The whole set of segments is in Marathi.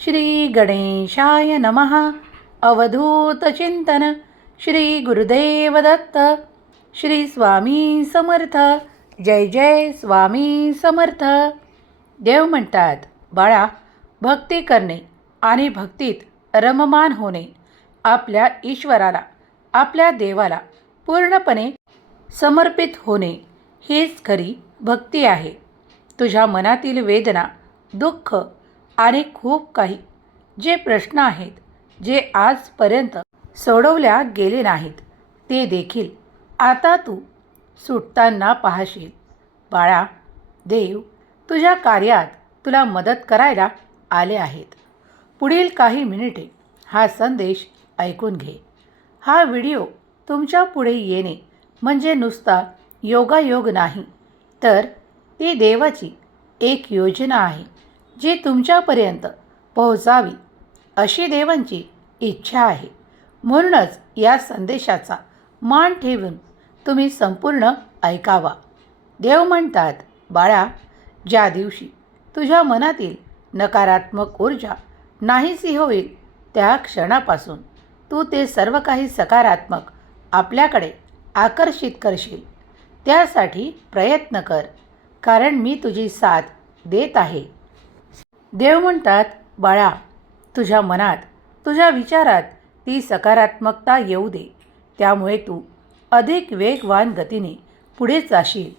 श्री गणेशाय नमः अवधूतचिंतन श्री गुरुदेव दत्त. श्री स्वामी समर्थ. जय जय स्वामी समर्थ. देव म्हणतात बाळा भक्ती करणे आणि भक्तीत रममान होणे आपल्या ईश्वराला आपल्या देवाला पूर्णपणे समर्पित होणे हीच खरी भक्ती आहे. तुझ्या मनातील वेदना दुःख आणि खूप काही जे प्रश्न आहेत जे आजपर्यंत सोडवल्या गेले नाहीत ते देखील आता तू सुटताना पाहशील. बाळा देव तुझ्या कार्यात तुला मदत करायला आले आहेत. पुढील काही मिनिटे हा संदेश ऐकून घे. हा व्हिडिओ तुमच्यापुढे येणे म्हणजे नुसता योगायोग नाही तर ती देवाची एक योजना आहे. जी तुमच्यापर्यंत पोहोचावी अशी देवांची इच्छा आहे. म्हणूनच या संदेशाचा मान ठेवून तुम्ही संपूर्ण ऐकावा. देव म्हणतात बाळा ज्या दिवशी तुझ्या मनातील नकारात्मक ऊर्जा नाहीशी होईल त्या क्षणापासून तू ते सर्व काही सकारात्मक आपल्याकडे आकर्षित करशील. त्यासाठी प्रयत्न कर कारण मी तुझी साथ देत आहे. देव म्हणतात बाळा तुझ्या मनात तुझ्या विचारात ती सकारात्मकता येऊ दे. त्यामुळे तू अधिक वेगवान गतीने पुढे जाशील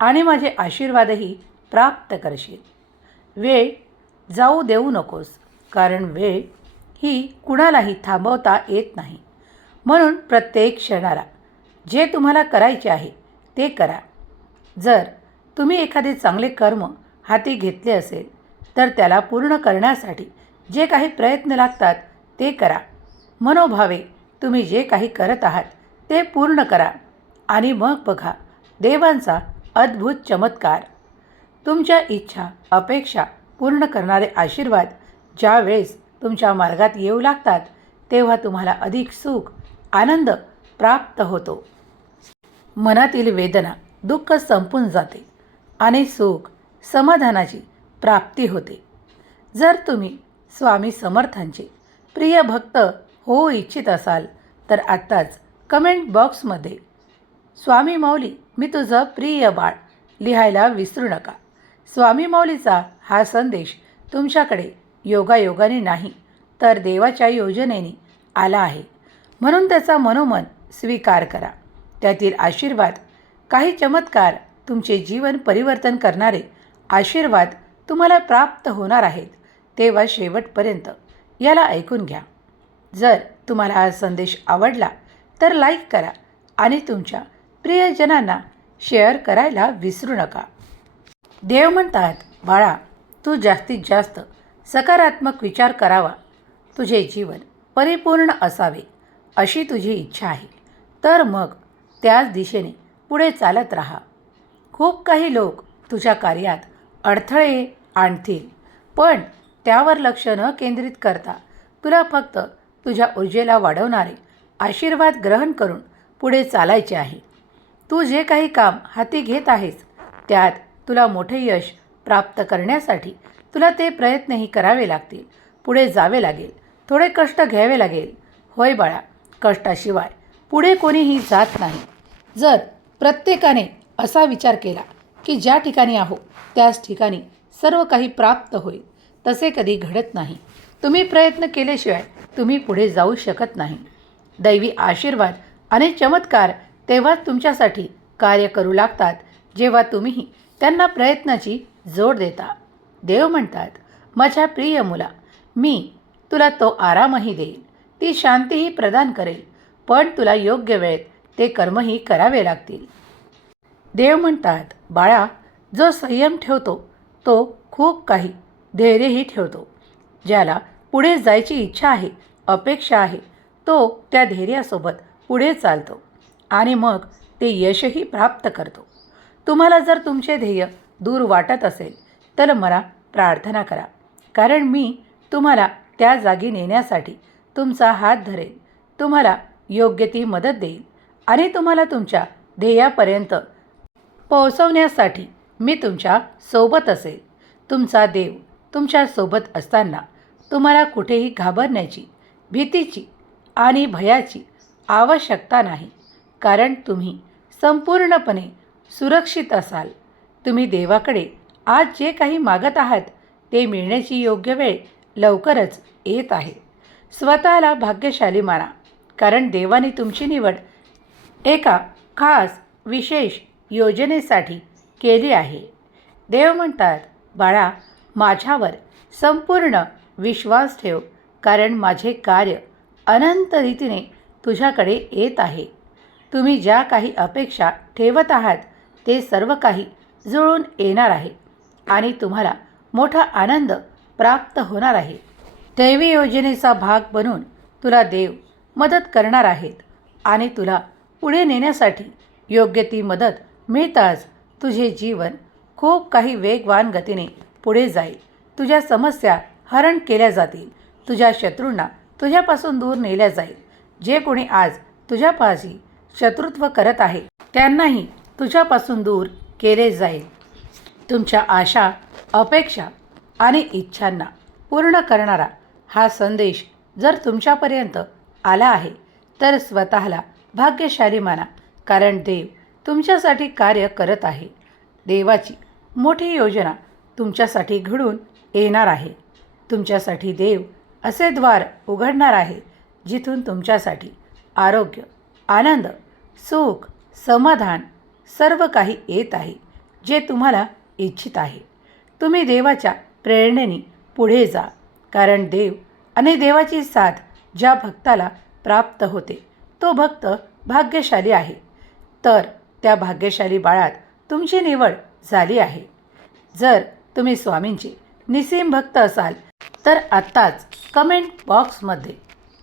आणि माझे आशीर्वादही प्राप्त करशील. वेळ जाऊ देऊ नकोस कारण वेळ ही कुणालाही थांबवता येत नाही. म्हणून प्रत्येक क्षणाला जे तुम्हाला करायचे आहे ते करा. जर तुम्ही एखादे चांगले कर्म हाती घेतले असेल तर त्याला पूर्ण करण्यासाठी जे काही प्रयत्न लागतात ते करा. मनोभावे तुम्ही जे काही करत आहात ते पूर्ण करा आणि मग बघा देवांचा अद्भुत चमत्कार. तुमच्या इच्छा अपेक्षा पूर्ण करणारे आशीर्वाद ज्या वेळेस तुमच्या मार्गात येऊ लागतात तेव्हा तुम्हाला अधिक सुख आनंद प्राप्त होतो. मनातील वेदना दुःख संपून जाते आणि सुख समाधानाची प्राप्ती होते. जर तुम्ही स्वामी समर्थांचे प्रिय भक्त होऊ इच्छित असाल तर आत्ताच कमेंट बॉक्समध्ये स्वामी माऊली मी तुझं प्रिय बाळ लिहायला विसरू नका. स्वामी माऊलीचा हा संदेश तुमच्याकडे योगायोगाने नाही तर देवाच्या योजनेने आला आहे. म्हणून त्याचा मनोमन स्वीकार करा. त्यातील आशीर्वाद काही चमत्कार तुमचे जीवन परिवर्तन करणारे आशीर्वाद तुम्हाला प्राप्त होणार आहेत. तेव्हा शेवटपर्यंत याला ऐकून घ्या. जर तुम्हाला हा संदेश आवडला तर लाईक करा आणि तुमच्या प्रियजनांना शेअर करायला विसरू नका. देव म्हणतात बाळा तू जास्तीत जास्त सकारात्मक विचार करावा. तुझे जीवन परिपूर्ण असावे अशी तुझी इच्छा आहे. तर मग त्याच दिशेने पुढे चालत राहा. खूप काही लोक तुझ्या कार्यात अडथळे आणतील. पण त्यावर लक्ष न केंद्रित करता तुला फक्त तुझ्या ऊर्जेला वाढवणारे आशीर्वाद ग्रहण करून पुढे चालायचे आहे. तू जे काही काम हाती घेत आहेस त्यात तुला मोठे यश प्राप्त करण्यासाठी तुला ते प्रयत्नही करावे लागतील. पुढे जावे लागेल थोडे कष्ट घ्यावे लागेल. होय बाळा कष्टाशिवाय पुढे कोणीही जात नाही. जर प्रत्येकाने असा विचार केला की ज्या ठिकाणी आहो त्याच ठिकाणी सर्व काही प्राप्त होईल. तसे कधी घडत नाही. तुम्ही प्रयत्न केल्याशिवाय तुम्ही पुढे जाऊ शकत नाही. दैवी आशीर्वाद आणि चमत्कार तेव्हाच तुमच्यासाठी कार्य करू लागतात जेव्हा तुम्हीही त्यांना प्रयत्नाची जोड देता. देव म्हणतात माझ्या प्रिय मुला मी तुला तो आरामही देईल. ती शांतीही प्रदान करेल. पण तुला योग्य वेळेत ते कर्मही करावे लागतील. देव म्हणतात बाळा जो संयम ठेवतो तो खूप काही धैर्यही ठेवतो. ज्याला पुढे जायची इच्छा आहे अपेक्षा आहे तो त्या धैर्यासोबत पुढे चालतो आणि मग ते यशही प्राप्त करतो. तुम्हाला जर तुमचे ध्येय दूर वाटत असेल तर मला प्रार्थना करा. कारण मी तुम्हाला त्या जागी नेण्यासाठी तुमचा हात धरेल तुम्हाला योग्य ती मदत देईल आणि तुम्हाला तुमच्या ध्येयापर्यंत पोहोचवण्यासाठी मी तुमच्यासोबत असेल. तुमचा देव तुमच्यासोबत असताना तुम्हाला कुठेही घाबरण्याची भीतीची आणि भयाची आवश्यकता नाही. कारण तुम्ही संपूर्णपणे सुरक्षित असाल. तुम्ही देवाकडे आज जे काही मागत आहात ते मिळण्याची योग्य वेळ लवकरच येत आहे. स्वतःला भाग्यशाली माना कारण देवाने तुमची निवड एका खास विशेष योजनेसाठी केली आहे. देव म्हणतात बाळा माझ्यावर संपूर्ण विश्वास ठेव कारण माझे कार्य अनंत रीतीने तुझ्याकडे येत आहे. तुम्ही ज्या काही अपेक्षा ठेवत आहात ते सर्व काही जुळून येणार आहे आणि तुम्हाला मोठा आनंद प्राप्त होणार आहे. दैवी योजनेचा भाग बनून तुला देव मदत करणार आहेत आणि तुला पुढे नेण्यासाठी योग्य ती मदत मिळताच तुझे जीवन खूप काही वेगवान गतीने पुढे जाईल. तुझ्या समस्या हरण केल्या जातील. तुझ्या शत्रूंना तुझ्यापासून दूर नेल्या जाईल. जे कोणी आज तुझ्यापाशी शत्रुत्व करत आहे त्यांनाही तुझ्यापासून दूर केले जाईल. तुमच्या आशा अपेक्षा आणि इच्छांना पूर्ण करणारा हा संदेश जर तुमच्यापर्यंत आला आहे तर स्वतःला भाग्यशाली माना कारण देव तुमच्यासाठी कार्य करत आहे. देवाची मोठी योजना तुमच्यासाठी घडून येणार आहे. तुमच्यासाठी देव असे द्वार उघडणार आहे जिथून तुमच्यासाठी आरोग्य आनंद सुख समाधान सर्व काही येत आहे जे तुम्हाला इच्छित आहे. तुम्ही देवाच्या प्रेरणेने पुढे जा कारण देव आणि देवाची साथ ज्या भक्ताला प्राप्त होते तो भक्त भाग्यशाली आहे. तर त्या भाग्यशाली बाळात तुमची निवड झाली आहे. जर तुम्ही स्वामींचे निसीम भक्त असाल तर आत्ताच कमेंट बॉक्समध्ये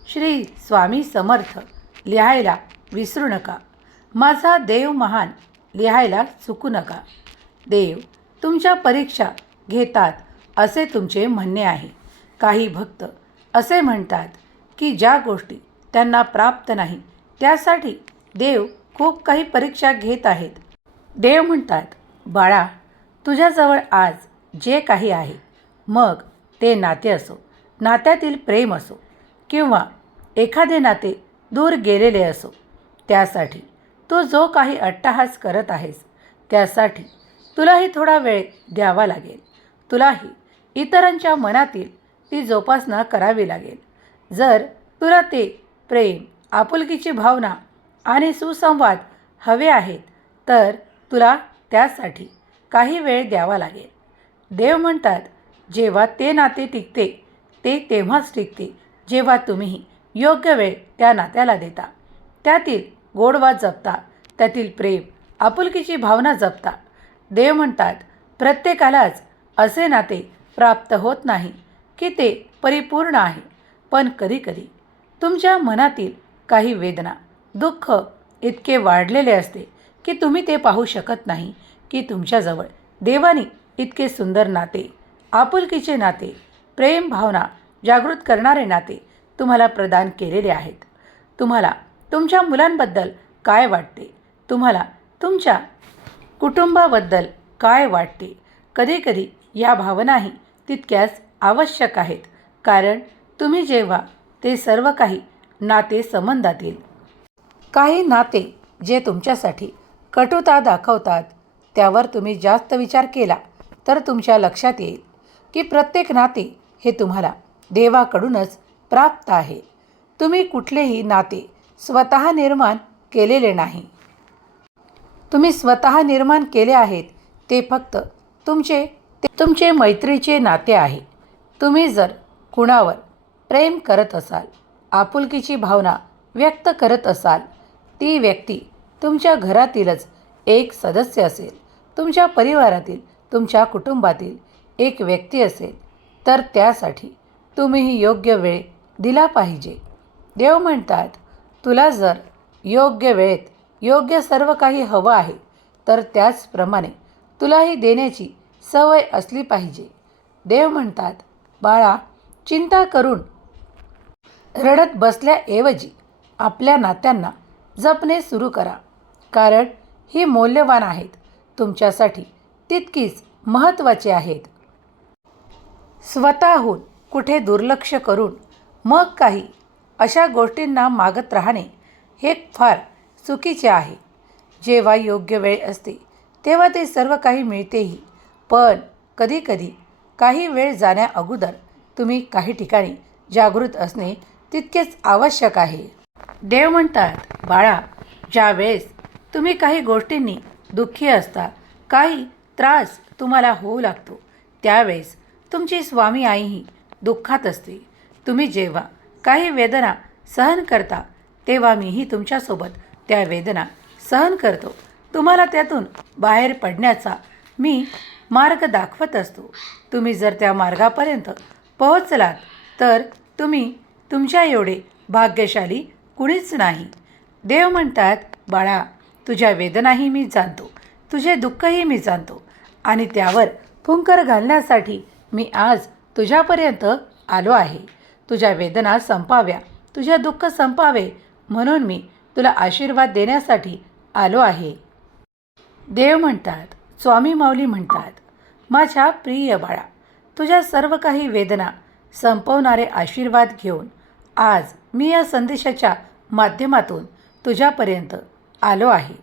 श्री स्वामी समर्थ लिहायला विसरू नका. माझा देव महान लिहायला चुकू नका. देव तुमच्या परीक्षा घेतात असे तुमचे म्हणणे आहे. काही भक्त असे म्हणतात की ज्या गोष्टी त्यांना प्राप्त नाही त्यासाठी देव खूप काही परीक्षा घेत आहेत. देव म्हणतात बाळा तुझ्याजवळ आज जे काही आहे मग ते नाते असो. नात्यातील प्रेम असो किंवा एखादे नाते दूर गेलेले असो. त्यासाठी तू जो काही अट्टहास करत आहेस त्यासाठी तुलाही थोडा वेळ द्यावा लागेल. तुलाही इतरांच्या मनातील ती जोपासना करावी लागेल. जर तुला ते प्रेम आपुलकीची भावना आणि सुसंवाद हवे आहेत तर तुला त्यासाठी काही वेळ द्यावा लागेल. देव म्हणतात जेव्हा ते नाते टिकते ते तेव्हाच टिकते जेव्हा तुम्ही योग्य वेळ त्या नात्याला देता. त्यातील गोडवा जपता त्यातील प्रेम आपुलकीची भावना जपता. देव म्हणतात प्रत्येकालाच असे नाते प्राप्त होत नाही की ते परिपूर्ण आहे पण कधीकधी तुमच्या मनातील काही वेदना दुःख इतके वाढलेले असते की तुम्ही ते पाहू शकत नाही की तुमच्याजवळ देवाने इतके सुंदर नाते आपुलकीचे नाते प्रेम भावना जागृत करणारे नाते तुम्हाला प्रदान केलेले आहेत. तुम्हाला तुमच्या मुलांबद्दल काय वाटते? तुम्हाला तुमच्या कुटुंबाबद्दल काय वाटते? कधीकधी या भावनाही तितक्याच आवश्यक आहेत कारण तुम्ही जेव्हा ते सर्व काही नाते संबंधातील काही नाते जे तुमच्यासाठी कटुता दाखवतात त्यावर तुम्ही जास्त विचार केला तर तुमच्या लक्षात येईल की प्रत्येक नाते हे तुम्हाला देवाकडूनच प्राप्त आहे. तुम्ही कुठलेही नाते स्वतः निर्माण केलेले नाही. तुम्ही स्वतः निर्माण केले आहेत ते फक्त तुमचे ते तुमचे मैत्रीचे नाते आहे. तुम्ही जर कुणावर प्रेम करत असाल आपुलकीची भावना व्यक्त करत असाल ती व्यक्ती तुमच्या घरातीलच एक सदस्य असेल तुमच्या परिवारातील तुमच्या कुटुंबातील एक व्यक्ती असेल तर त्यासाठी तुम्हीही योग्य वेळ दिला पाहिजे. देव म्हणतात तुला जर योग्य वेळेत योग्य सर्व काही हवं आहे तर त्याचप्रमाणे तुलाही देण्याची सवय असली पाहिजे. देव म्हणतात बाळा चिंता करून रडत बसल्याऐवजी आपल्या नात्यांना जपणे सुरू करा. कारण ही मौल्यवान आहेत. तुमच्यासाठी तितकीच महत्त्वाची आहेत. स्वतःहून कुठे दुर्लक्ष करून मग काही अशा गोष्टींना मागत राहणे हे फार चुकीचे आहे. जेव्हा योग्य वेळ असते तेव्हा ते सर्व काही मिळतेही. पण कधीकधी काही वेळ जाण्याअगोदर तुम्ही काही ठिकाणी जागृत असणे तितकेच आवश्यक आहे. देव म्हणतात बाळा ज्यावेळेस तुम्ही काही गोष्टींनी दुःखी असता काही त्रास तुम्हाला होऊ लागतो त्यावेळेस तुमची स्वामी आईही दुःखात असते. तुम्ही जेव्हा काही वेदना सहन करता तेव्हा मीही तुमच्यासोबत त्या वेदना सहन करतो. तुम्हाला त्यातून बाहेर पडण्याचा मी मार्ग दाखवत असतो. तुम्ही जर त्या मार्गापर्यंत पोहोचलात तर तुम्ही तुमच्या एवढे भाग्यशाली कुणीच नाही. देव म्हणतात बाळा तुझ्या वेदनाही मी जाणतो तुझे दुःखही मी जाणतो आणि त्यावर फुंकर घालण्यासाठी मी आज तुझ्यापर्यंत आलो आहे. तुझ्या वेदना संपाव्या तुझ्या दुःख संपावे म्हणून मी तुला आशीर्वाद देण्यासाठी आलो आहे. देव म्हणतात स्वामी माऊली म्हणतात माझ्या प्रिय बाळा तुझ्या सर्व काही वेदना संपवणारे आशीर्वाद घेऊन आज मी या संदेशाच्या माध्यमातून तुझ्यापर्यंत आलो आहे.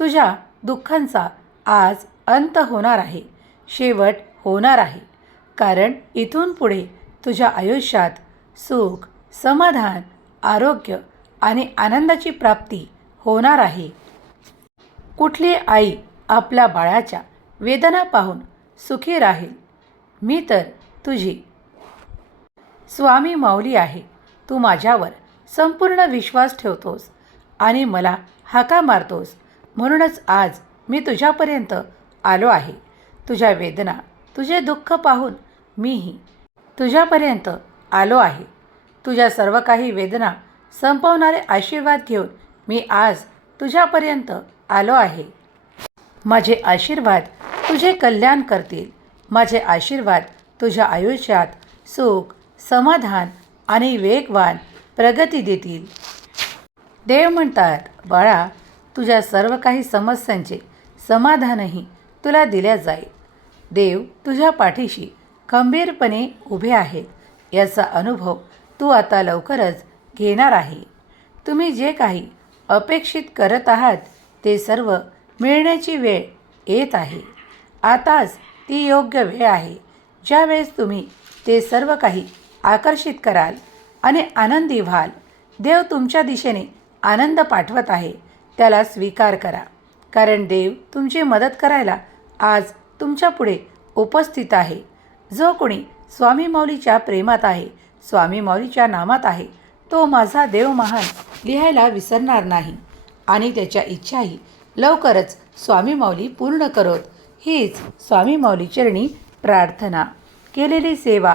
तुझ्या दुःखांचा आज अंत होणार आहे. शेवट होणार आहे. कारण इथून पुढे तुझ्या आयुष्यात सुख समाधान आरोग्य आणि आनंदाची प्राप्ती होणार आहे. कुठली आई आपल्या बाळाच्या वेदना पाहून सुखी राहील? मी तर तुझी स्वामी माऊली आहे. तू माझ्यावर संपूर्ण विश्वास ठेवतोस आणि मला हाका मारतोस. म्हणूनच आज मी तुझ्यापर्यंत आलो आहे. तुझ्या वेदना तुझे दुःख पाहून मीही तुझ्यापर्यंत आलो आहे. तुझ्या सर्व काही वेदना संपवणारे आशीर्वाद घेऊन मी आज तुझ्यापर्यंत आलो आहे. माझे आशीर्वाद तुझे कल्याण करतील. माझे आशीर्वाद तुझ्या आयुष्यात सुख समाधान आणि वेगवान प्रगती देतील. देव म्हणतात बाळा तुझ्या सर्व काही समस्यांचे समाधानही तुला दिल्या जाईल. देव तुझ्या पाठीशी खंबीरपणे उभे आहेत याचा अनुभव तू आता लवकरच घेणार आहे. तुम्ही जे काही अपेक्षित करत आहात ते सर्व मिळण्याची वेळ येत आहे. आताच ती योग्य वेळ आहे. ज्यावेळेस तुम्ही ते सर्व काही आकर्षित कराल आणि आनंदी व्हाल. देव तुमच्या दिशेने आनंद पाठवत आहे. त्याला स्वीकार करा. कारण देव तुमची मदत करायला आज तुमच्यापुढे उपस्थित आहे. जो कोणी स्वामी माऊलीच्या प्रेमात आहे स्वामी माऊलीच्या नामात आहे तो माझा देव महान लिहायला विसरणार नाही. आणि त्याच्या इच्छाही लवकरच स्वामी माऊली पूर्ण करोत. हीच स्वामी माऊली चरणी प्रार्थना. केलेली सेवा